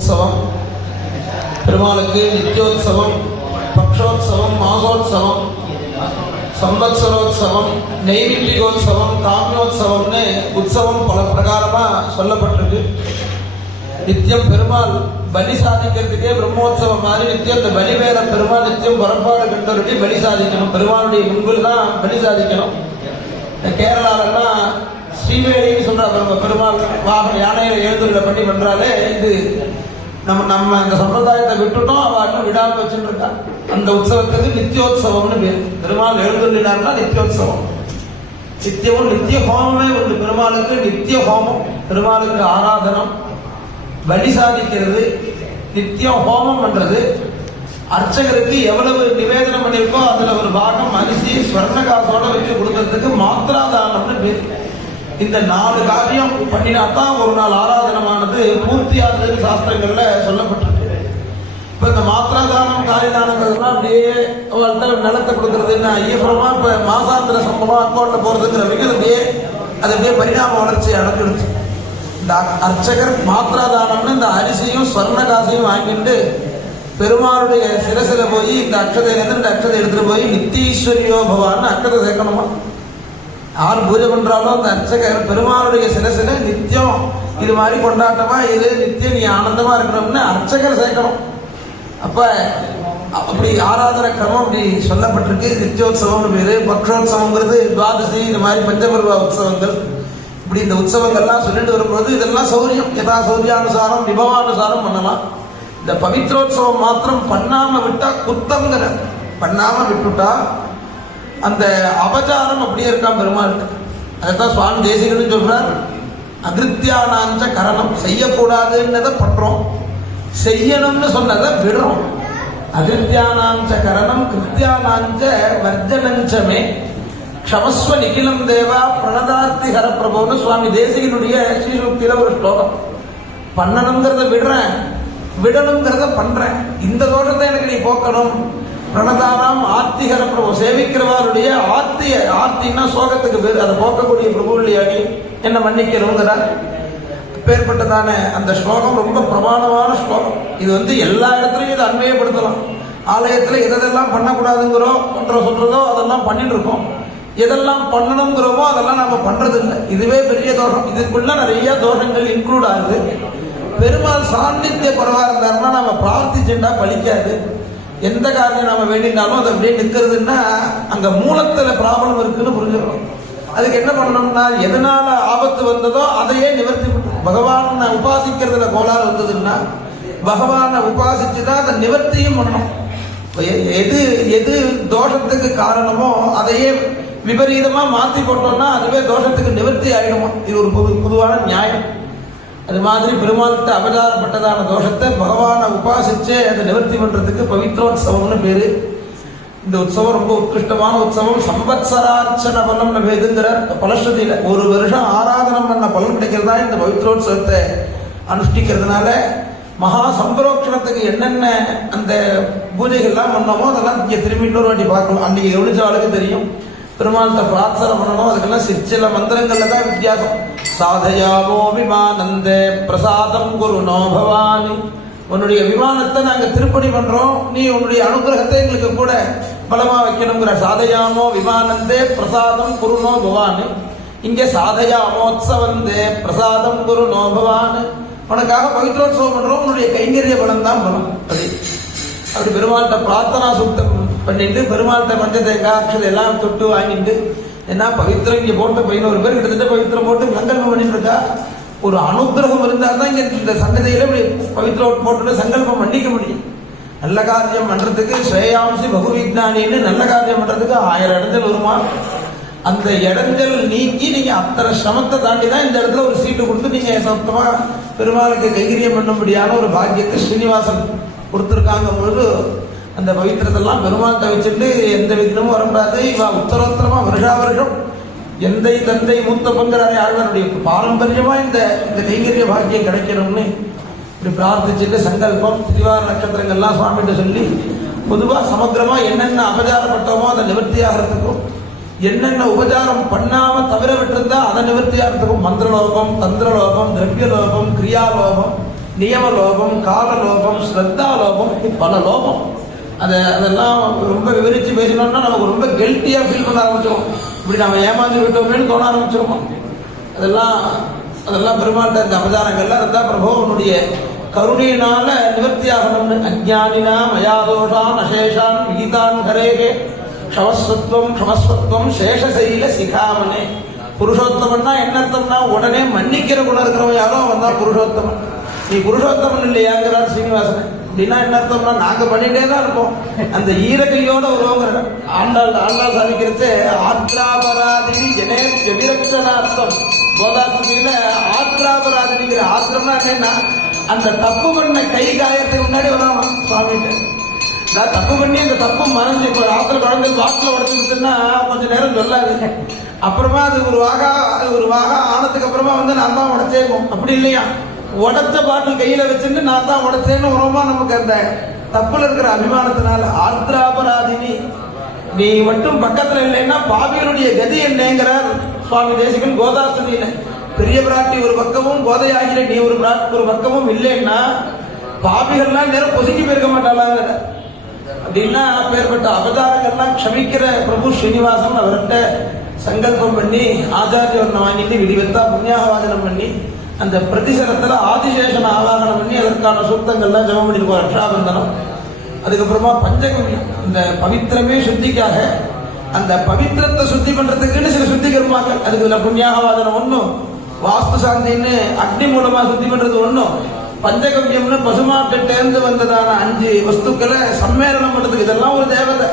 உற்சவம். பெருமாளுக்கு நித்தியோத்சவம், பக்ஷோத்சவம், மாசோத்சவம், சம்பத்சரோத்சவம், நைமித்திகோத்சவம், காமியோத்சவம்னு உற்சவம் பல பிரகாரமா சொல்லப்பட்டிருக்கு. நித்தியம் பெருமாள் பலி சாதிக்கிறதுக்கே பிரம்மோத்சவம் மாதிரி நித்தியம் இந்த பலி வேற பெருமாள் நித்தியம் புறப்பாடு கண்டவருடைய பலி சாதிக்கணும். பெருமாளுடைய முன்பில் தான் பலி சாதிக்கணும். இந்த கேரளாலெல்லாம் ஸ்ரீவேலின்னு சொல்றாங்க. பெருமாள் வாகன யானையை எழுந்துள்ள பண்ணி பண்றாலே இது நம்ம இந்த சம்பிரதாயத்தை விட்டுட்டோம். அவ இன்னும் விடாம வச்சுட்டு இருக்கா. அந்த உற்சவத்துக்கு நித்தியோத்சவம்னு பேர். பெருமாள் எழுந்துள்ளாருன்னா நித்தியோத்சவம். நித்தியமும் நித்திய ஹோமமே உண்டு. பெருமாளுக்கு நித்திய ஹோமம், பெருமாளுக்கு ஆராதனம், பலி சாதிக்கிறது, நித்தியம் ஹோமம் பண்றது. அர்ச்சகருக்கு எவ்வளவு நிவேதனம் பண்ணியிருக்கோ அதுல ஒரு பாகம் அரிசி ஸ்வர்ண காசோட வச்சு கொடுக்கறதுக்கு மாத்திராதானம்னு பேர். இந்த 4 காரியம் பண்ணினாத்தான் ஒரு நாள் ஆராதனமானது பூர்த்தி ஆகுது சாஸ்திரங்கள்ல சொல்லப்பட்டிருக்கு. இப்ப இந்த மாத்திராதானம் காரிதானங்கிறதுலாம் அப்படியே அவங்கள்ட்ட நிலத்தை கொடுக்கறதுன்னா ஐயப்புறமா இப்ப மாசாந்திர சம்பளம் அக்கௌண்ட்ல போறதுங்கிற அப்படியே அது அப்படியே பரிணாம வளர்ச்சி அடைஞ்சிடுச்சு. இந்த அர்ச்சகர் மாத்திராதானம்னு இந்த அரிசியும் ஸ்வர்ண காசையும் வாங்கிட்டு பெருமாளுடைய சிரசில போய் இந்த அக்ஷதையிலேருந்து இந்த அக்ஷதை எடுத்துட்டு போய் நித்தீஸ்வரியோ பவான்னு அக்ஷதை சேர்க்கணுமா. யார் பூஜை பண்றாலும் அந்த அர்ச்சகர் பெருமாளுடைய சிரசில நித்தியம் இது மாதிரி கொண்டாட்டமா இது நித்தியம் நீ ஆனந்தமா இருக்கணும்னு அர்ச்சகர் சேர்க்கணும். அப்ப அப்படி ஆராதன கிரமம் அப்படி சொல்லப்பட்டிருக்கு. நித்தியோத்சவம்னு பேரு. பக்ஷோத்சவங்கிறது துவாதசி, இந்த மாதிரி பஞ்சபர்வ உற்சவங்கள். இப்படி இந்த உற்சவங்கள்லாம் சொல்லிட்டு வரும்போது இதெல்லாம் சௌரியம், யதா சௌரியானுசாரம் விபவானுசாரம் பண்ணலாம். இந்த பவித்ரோத்சவம் மாத்திரம் பண்ணாம விட்டா குத்தங்கிற, பண்ணாம விட்டுட்டா அந்த அபச்சாரம் அப்படியே இருக்கான் பெருமாளுக்கு. அதைத்தான் சுவாமி தேசிகன்னு சொல்றார். அகிருத்தியானாஞ்ச கரணம், செய்யக்கூடாதுன்னதை பண்றோம், செய்யணும்னு சொன்னதை விடுறோம். அகிருத்தியானாஞ்ச கரணம் கிருத்தியானாஞ்ச வர்ஜனஞ்சமே க்ஷமஸ்வ நிகிலம் தேவா பிரணதார்த்தி ஹரப்பிரபோன்னு சுவாமி தேசிகனுடைய ஸ்ரீசூக்தியில ஒரு ஸ்லோகம். பண்ணணுங்கிறத விடுறேன், விடணுங்கிறத பண்றேன். இந்த தோஷத்தை எனக்கு நீ போக்கணும். பிரணதானாம் ஆர்த்திகர பிரபு, சேவிக்கிறவருடைய ஆர்த்தின்னா சோகத்துக்கு பேர். அதை போக்கக்கூடிய பிரபுள்ளியாடி என்ன மன்னிக்கணுங்கிறார். பேர்பட்டதான அந்த ஸ்லோகம் ரொம்ப பிரமாணமான ஸ்லோகம். இது எல்லா இடத்துலையும் இதை அன்வயப்படுத்தலாம். ஆலயத்தில் எதெல்லாம் பண்ணக்கூடாதுங்கிறோ சொல்றதோ அதெல்லாம் பண்ணிட்டு இருக்கோம். எதெல்லாம் பண்ணணுங்கிறோமோ அதெல்லாம் நம்ம பண்றது இல்லை. இதுவே பெரிய தோஷம். இதுக்குள்ள நிறைய தோஷங்கள் இன்க்ளூட் ஆகுது. பெருமாள் சாநித்திய குறைவா இருந்தாருன்னா நம்ம பிரார்த்திச்சுட்டா பலிக்காது. எந்த காரியம் நம்ம வேண்டினாலும் அது அப்படியே நிற்கிறதுன்னா அங்க மூலத்துல ப்ராப்ளம் இருக்குன்னு புரிஞ்சுக்கணும். அதுக்கு என்ன பண்ணணும்னா எதனால ஆபத்து வந்ததோ அதையே நிவர்த்தி பண்ணணும். பகவானை உபாசிக்கிறதுல கோளாறு வந்ததுன்னா பகவானை உபாசிச்சுதான் அதை நிவர்த்தியும் பண்ணணும். எது தோஷத்துக்கு காரணமோ அதையே விபரீதமா மாற்றி போட்டோம்னா அதுவே தோஷத்துக்கு நிவர்த்தி ஆயிடுமா. இது ஒரு பொதுவான நியாயம். அது மாதிரி பெருமாள்கிட்ட அபச்சாரப்பட்டதான தோஷத்தை பகவானை உபாசிச்சே அதை நிவர்த்தி பண்றதுக்கு பவித்ரோத்சவம்னு பேரு. இந்த உற்சவம் ரொம்ப உத்கிருஷ்டமான உற்சவம். சம்பத்சரார்ச்சன பலம்னு பேதுங்கிறார் பலஸ்ருதியில. ஒரு வருஷம் ஆராதனம் பண்ண பலன் கிடைக்கிறதா இந்த பவித்ரோத்சவத்தை அனுஷ்டிக்கிறதுனால. மகா சம்பரோக்ஷணத்துக்கு என்னென்ன அந்த பூஜைகள்லாம் பண்ணோமோ அதெல்லாம் இங்கே திரும்பி இன்னொரு வாட்டி பார்க்கணும். அன்னைக்கு கவனிச்சவாளுக்கு தெரியும். பெருமாள்கிட்ட பிரார்த்தனை பண்ணணும். அதுக்கெல்லாம் சில மந்திரங்கள்ல தான் வித்தியாசம். சாதயாவோ விமானந்தே பிரசாதம் குருநோ பவானி, உன்னுடைய விமானத்தை நாங்க திருப்பணி பண்றோம், நீ உன்னுடைய அனுகிரகத்தை எங்களுக்கு கூட பலமா வைக்கணுங்கிற. சாதயாமோ விமானந்தே பிரசாதம் குருநோ பவானி. இங்கே சாதயாமோத்சவந்தே பிரசாதம் குருநோ பவானி. உனக்காக பவித்ரோத்சவம் பண்றோம், உன்னுடைய கைங்கரிய பலம் தான் பலம். அப்படி பெருமாள்கிட்ட பிரார்த்தனா சூக்தம் பண்ணிட்டு பெருமாள்கிட்ட பஞ்சதேகா அக்ஷதை எல்லாம் தொட்டு வாங்கிட்டு என்ன பவித்திரம் இங்க போட்டு 11 பேர் கிட்டத்தட்ட பவித்திரம் போட்டு சங்கல்பம் பண்ணிட்டு இருக்கா. ஒரு அனுகிரகம் இருந்தால் தான் இங்க இந்த சங்கதியில பவித்திரம் போட்டு சங்கல்பம் பண்ணிக்க முடியும். நல்ல காரியம் பண்றதுக்கு ஸ்ரேயாம்சி பகுவிஜானின்னு நல்ல காரியம் பண்றதுக்கு 1000 இடைஞ்சல் வருமா. அந்த இடைஞ்சல் நீக்கி நீங்க அத்தனை சிரமத்தை தாண்டி தான் இந்த இடத்துல ஒரு சீட்டு கொடுத்து நீங்க சொந்தமா பெருமாளுக்கு கைங்கரியம் பண்ணும்படியான ஒரு பாக்கியத்தை ஸ்ரீனிவாசன் கொடுத்துருக்காங்க பொழுது அந்த பவித்திரத்தெல்லாம் பெருமாள்கிட்ட வச்சுட்டு எந்த விதமும் வரக்கூடாது. இவ உத்தரோத்தரமா வருஷா வருஷம் எந்தை தந்தை மூத்த பங்கராய ஆழ்வாருடைய பாரம்பரியமா இந்த கைங்கரிய பாக்கியம் கிடைக்கணும்னு இப்படி பிரார்த்திச்சுட்டு சங்கல்பம் திரிவார நட்சத்திரங்கள்லாம் சுவாமிகிட்ட சொல்லி பொதுவாக சமக்கிரமா என்னென்ன அபச்சாரப்பட்டோமோ அதை நிவர்த்தி ஆகிறதுக்கும் என்னென்ன உபச்சாரம் பண்ணாம தவிர விட்டிருந்தா அதை நிவர்த்தி ஆகிறதுக்கும் மந்திரலோகம், தந்திரலோகம், திரவியலோகம், கிரியாலோகம், நியம லோபம், கால லோபம், ஸ்ரத்தா லோபம், பல லோபம். அதெல்லாம் ரொம்ப விவரித்து பேசணும்னா நமக்கு ரொம்ப கெல்ட்டியாக ஃபீல் பண்ண ஆரம்பிச்சிடும். இப்படி நம்ம ஏமாந்து விட்டோமேனு தோண ஆரம்பிச்சிருமா. அதெல்லாம் பெருமாள்கிட்ட இந்த அவதாரங்கள்லாம் இருந்தால் பிரபு உன்னுடைய கருணையினால நிவர்த்தியாகணும்னு. அஜ்ஞானினா மயாதோஷான் அசேஷான் விகிதான் ஹரேகே க்ஷமஸ்வத்வம் சேஷசைல சிகாமனே. புருஷோத்தமன்னா என்ன அர்த்தம்னா உடனே மன்னிக்கிற குணம் இருக்கிறவன் யாரோ அவன் தான் புருஷோத்தமன். நீ புருஷோத்தமன் இல்லையாங்கிறார் ஸ்ரீனிவாசன். அப்படின்னா என்ன அர்த்தம்னா நாங்க பண்ணிட்டே தான் இருப்போம். அந்த ஈரகையோட வருவோங்கிற ஆண்டாள் சாதிக்கிறது ஆத்ராபராதினி ஜனே ஜபிரக்ஷனார்த்தம். கோதாசுதியில ஆத்ராபராதினிங்கிற ஆத்திரம்னா என்னன்னா அந்த தப்பு பண்ண கை காயத்துக்கு முன்னாடி வரலாம் சுவாமிகிட்ட. நான் தப்பு பண்ணி அந்த தப்பு மறைஞ்சு இப்போ ஆத்திர குழந்தை வாக்கில் உடச்சுன்னா கொஞ்சம் நேரம் சொல்லாது. அப்புறமா அது ஒரு வாகா ஆனதுக்கு அப்புறமா நான் தான் உடச்சேக்கும். அப்படி இல்லையா, உடச்ச பாட்டில் கையில வச்சுட்டு நான் தான் உடச்சேன்னு உரமா நமக்கு அந்த தப்புல இருக்கிற அபிமானத்தினால ஆத்ராபராதினி நீ மட்டும் பக்கத்துல இல்லைன்னா பாவியனுடைய கதி என்னங்கிறார் சுவாமி தேசிகன் கோதாஸ்துதியில. பெரிய பிராட்டி ஒரு பக்கமும் கோதையாகிற நீ ஒரு பக்கமும் இல்லைன்னா பாவிகள்லாம் நேரம் பொசுங்கி போயிருக்க மாட்டாளாங்க. அப்படின்னா அப்பேற்பட்ட அவதாரங்கள்லாம் க்ஷமிக்கிற பிரபு ஸ்ரீனிவாசன் அவர்கிட்ட சங்கல்பம் பண்ணி ஆச்சாரியவர்ணம் வாங்கிட்டு விதிவத்தா புண்ணியாவாதனம் பண்ணி அந்த பிரதிசரத்துல ஆதிசேஷன் ஆவாகனம் பண்ணி அதற்கான சூக்தங்கள்லாம் ஜெபம் பண்ணிருக்கோம். ரக்ஷாபந்தனம், அதுக்கப்புறமா பஞ்சகவி. இந்த பவித்திரமே சுத்திக்காக அந்த பவித்திரத்தை சுத்தி பண்றதுக்குன்னு சில சுத்தி கருமாக்கள். அதுக்கு புண்ணியாவாதனம் ஒன்றும், வாஸ்து சாந்தின்னு அக்னி மூலமா சுத்தி பண்றது ஒன்றும், பஞ்சகவியம்னு பசுமாட்டேர்ந்து வந்ததான 5 வஸ்துக்களை சம்மேளனம் பண்றதுக்கு. இதெல்லாம் ஒரு தேவதை.